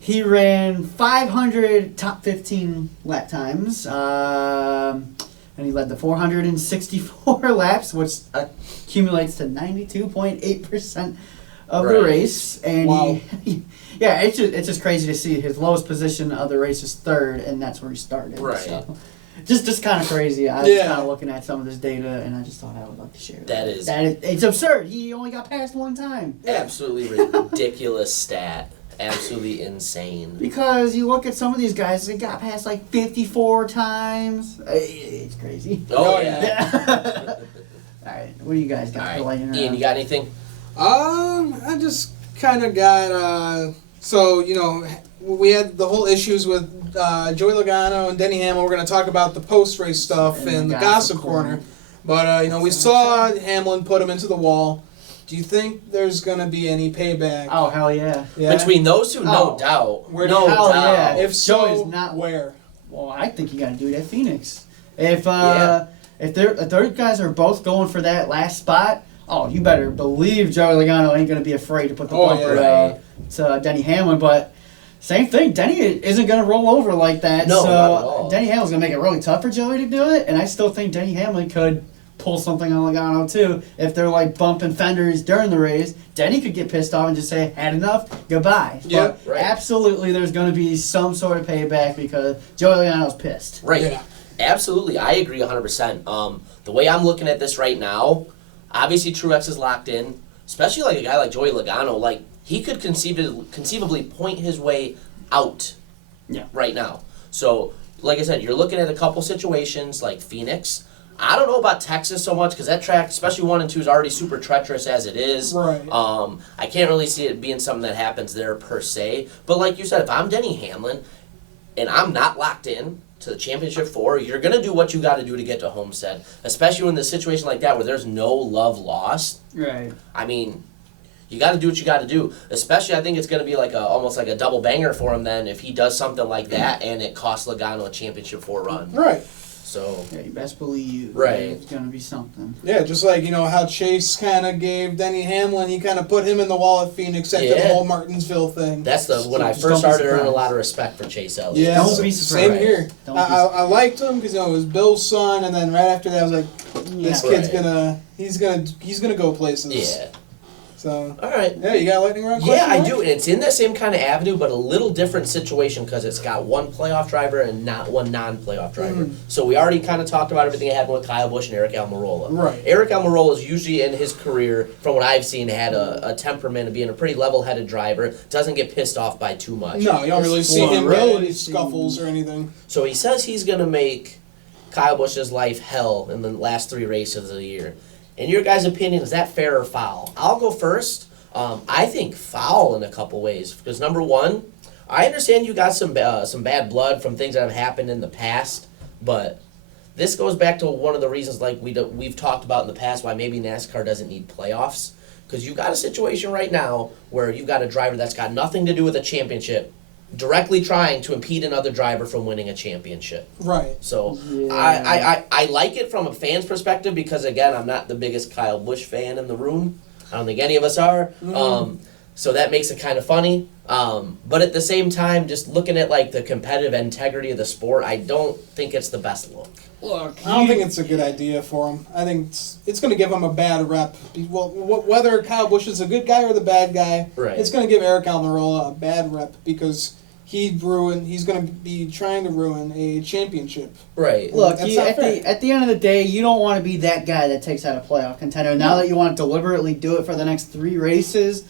He ran 500 top 15 lap times. And he led the 464 laps, which accumulates to 92.8% of the Right. race. And Wow. it's just crazy to see his lowest position of the race is 3rd, and that's where he started. Right. So, just kind of crazy. I was Yeah. kind of looking at some of this data, and I just thought I would like to share That is- it's absurd. He only got passed one time. absolutely ridiculous stat, absolutely insane. Because you look at some of these guys, they got past like 54 times. It's crazy. Oh yeah. All right, what do you guys All got right, for laying Ian, you got anything? I just kind of got we had the whole issues with Joey Logano and Denny Hamlin, we're going to talk about the post-race stuff in the gossip corner. But, we saw Hamlin put him into the wall. Do you think there's going to be any payback? Oh, hell yeah. Between those two, no doubt. No hell doubt. yeah. If so, Joey's not where? Well, I think you got to do it at Phoenix. If those guys are both going for that last spot, you better believe Joey Logano ain't going to be afraid to put the bumper to Denny Hamlin. But same thing, Denny isn't going to roll over like that. No, so not at all. Denny Hamlin's going to make it really tough for Joey to do it. And I still think Denny Hamlin could pull something on Logano too. If they're like bumping fenders during the race, Denny could get pissed off and just say, had enough, goodbye. Yeah, but absolutely there's going to be some sort of payback because Joey Logano's pissed. Right. Yeah. Absolutely. I agree 100%. The way I'm looking at this right now, obviously Truex is locked in, especially like a guy like Joey Logano. Like, he could conceivably point his way out right now. So, like I said, you're looking at a couple situations like Phoenix. I don't know about Texas so much because that track, especially 1 and 2, is already super treacherous as it is. Right. I can't really see it being something that happens there per se. But like you said, if I'm Denny Hamlin and I'm not locked in to the championship 4, you're going to do what you got to do to get to Homestead, especially in a situation like that where there's no love lost. Right. I mean, you got to do what you got to do. Especially, I think it's going to be like almost like a double banger for him then if he does something like that and it costs Logano a championship 4 run. Right. So Yeah, you best believe Right. it's going to be something. Yeah, just like, how Chase kind of gave Denny Hamlin, he kind of put him in the wall at Phoenix after the whole Martinsville thing. That's when I just first don't be started earning a surprised. lot of respect for Chase Elliott. Yeah, Don't be same surprised. here. Don't be I liked him because it was Bill's son, and then right after that I was like, this Yeah. kid's Right. he's gonna go places. Yeah. So All right. yeah, you got a lightning round question? Yeah, I Mike? do, and it's in that same kind of avenue, but a little different situation because it's got one playoff driver and not one non-playoff driver. So we already kind of talked about everything that happened with Kyle Busch and Eric Almirola. Right. Eric Almirola is usually in his career, from what I've seen, had a temperament of being a pretty level-headed driver. Doesn't get pissed off by too much. No, you don't really see him get Really any scuffles or anything. So he says he's going to make Kyle Busch's life hell in the last 3 races of the year. In your guys' opinion, is that fair or foul? I'll go first. I think foul in a couple ways because number one, I understand you got some bad blood from things that have happened in the past, but this goes back to one of the reasons like we've talked about in the past why maybe NASCAR doesn't need playoffs because you've got a situation right now where you've got a driver that's got nothing to do with a championship directly trying to impede another driver from winning a championship. Right. So Yeah. I like it from a fan's perspective because again I'm not the biggest Kyle Busch fan in the room. I don't think any of us are. So that makes it kind of funny. But at the same time, just looking at like the competitive integrity of the sport, I don't think it's the best look. Look, I don't think it's a good idea for him. I think it's going to give him a bad rep. Well, whether Kyle Busch is a good guy or the bad guy, Right. it's going to give Eric Almirola a bad rep because he's going to be trying to ruin a championship. Right. Look, That's you, not at fair. the end of the day, you don't want to be that guy that takes out a playoff contender. Now that you want to deliberately do it for the next 3 races,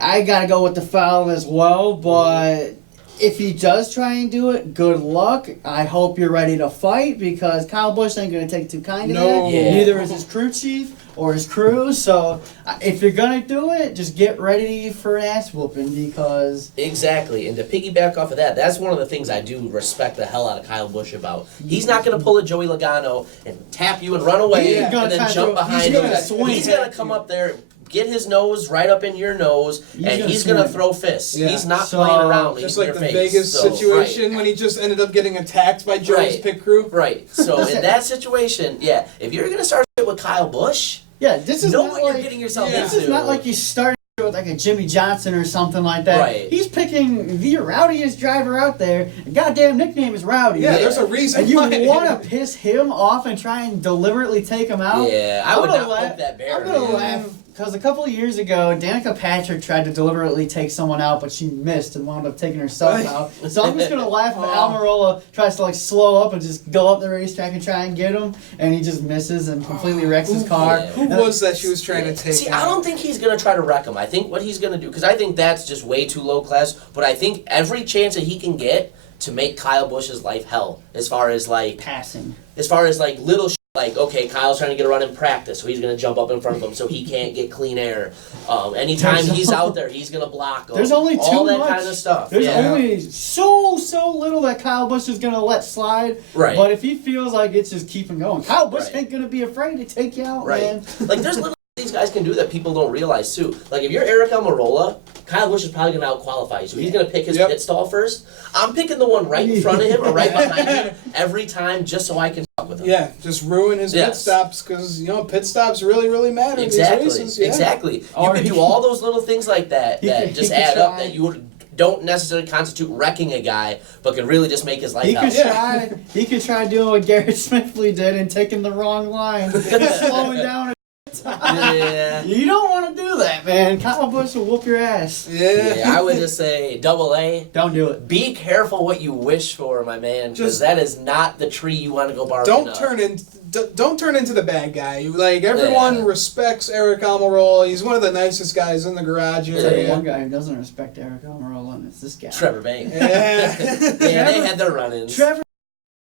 I got to go with the foul as well. But if he does try and do it, good luck. I hope you're ready to fight because Kyle Busch ain't going to take too kind of No. that. Yeah. Neither is his crew chief or his crew. So if you're going to do it, just get ready for an ass whooping because... Exactly. And to piggyback off of that, that's one of the things I do respect the hell out of Kyle Busch about. He's not going to pull a Joey Logano and tap you and run away He's and gonna then try to jump throw- behind he's you. gonna swing He's going at to come you. up there, get his nose right up in your nose, and gonna he's going to swing. throw fists. Yeah. He's not So, playing around. Just in like your the face. Vegas So, situation right. when he just ended up getting attacked by Joey's Right. pit crew. Right. So in that situation, yeah, if you're going to start shit with Kyle Busch, Yeah, this is know not what like, you're getting yourself Yeah. This into. is not like you started with like a Jimmy Johnson or something like that. Right. He's picking the rowdiest driver out there. The goddamn nickname is Rowdy. Yeah, there's a reason And you why. want to piss him off and try and deliberately take him out? Yeah, I I'm would gonna not laugh- poke that bear. I'm going to man. laugh because a couple of years ago, Danica Patrick tried to deliberately take someone out, but she missed and wound up taking herself out. So I'm just going to laugh if Almirola tries to like slow up and just go up the racetrack and try and get him, and he just misses and completely wrecks his car. Yeah. Who was that she was trying to take See, out? I don't think he's going to try to wreck him. I think what he's going to do, because I think that's just way too low class, but I think every chance that he can get to make Kyle Busch's life hell, as far as like Passing. little shit Like, okay, Kyle's trying to get a run in practice, so he's going to jump up in front of him so he can't get clean air. Anytime he's out there, he's going to block him. There's only all too that much. kind of stuff. There's yeah. only so little that Kyle Busch is going to let slide. Right. But if he feels like it's just keeping going, Kyle Busch Right. ain't going to be afraid to take you out, Right. man. Like, there's little these guys can do that people don't realize, too. Like, if you're Eric Almirola, Kyle Busch is probably going to out-qualify you, so he's going to pick his Yep. pit stall first. I'm picking the one right in front of him or right behind him every time just so I can talk with him. Yeah, just ruin his pit Yes. stops because pit stops really matter Exactly. in these races. Yeah. Exactly. You Or can he do all those little things like that he that could- just he could add up try- that you don't necessarily constitute wrecking a guy, but can really just make his life He hell. could He could try doing what Garrett Smithley did and taking the wrong line, slowing down. Yeah. You don't want to do that, man. Kyle Busch will whoop your ass. Yeah. Yeah, I would just say AA. Don't do it. Be careful what you wish for, my man, because Just- that is not the tree you want to go barking Don't up. don't turn into the bad guy. Like everyone Yeah. respects Eric Almirola. He's one of the nicest guys in the garage I'll tell you area. one guy who doesn't respect Eric Almirola, and it's this guy. Trevor Banks. Yeah. Yeah, they had their run-ins. Trevor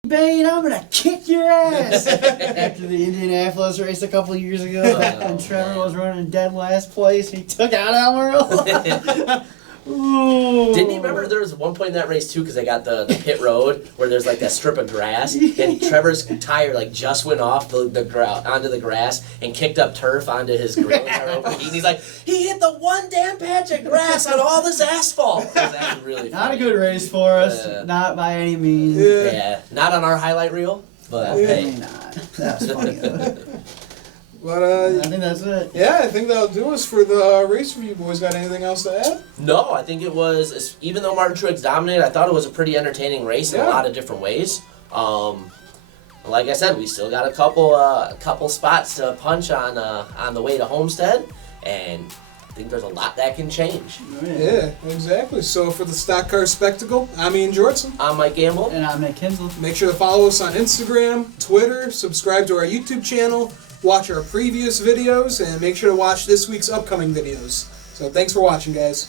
Bain, I'm gonna kick your ass. After the Indianapolis race a couple of years ago, when Trevor was running dead last place, he took out Almirola. Ooh. Didn't you remember there was one point in that race too, because they got the pit road where there's like that strip of grass, and Trevor's tire like just went off onto the grass and kicked up turf onto his grill tire overheat. And he's like, he hit the one damn patch of grass on all this asphalt. It was actually really Not a funny. good race for us, Yeah. not by any means. Yeah. Yeah, not on our highlight reel, but Definitely hey. not. That was funny though. But I think that's it. yeah, I think that'll do us for the race review. Boys, got anything else to add? No, I think it was, even though Martin Truex dominated, I thought it was a pretty entertaining race in a Yeah. lot of different ways. Like I said, we still got a couple spots to punch on the way to Homestead, and I think there's a lot that can change. Yeah, exactly. So for the Stock Car Spectacle, I'm Ian Jortson. I'm Mike Gamble. And I'm Nick Kinsler. Make sure to follow us on Instagram, Twitter, subscribe to our YouTube channel, watch our previous videos, and make sure to watch this week's upcoming videos. So thanks for watching, guys.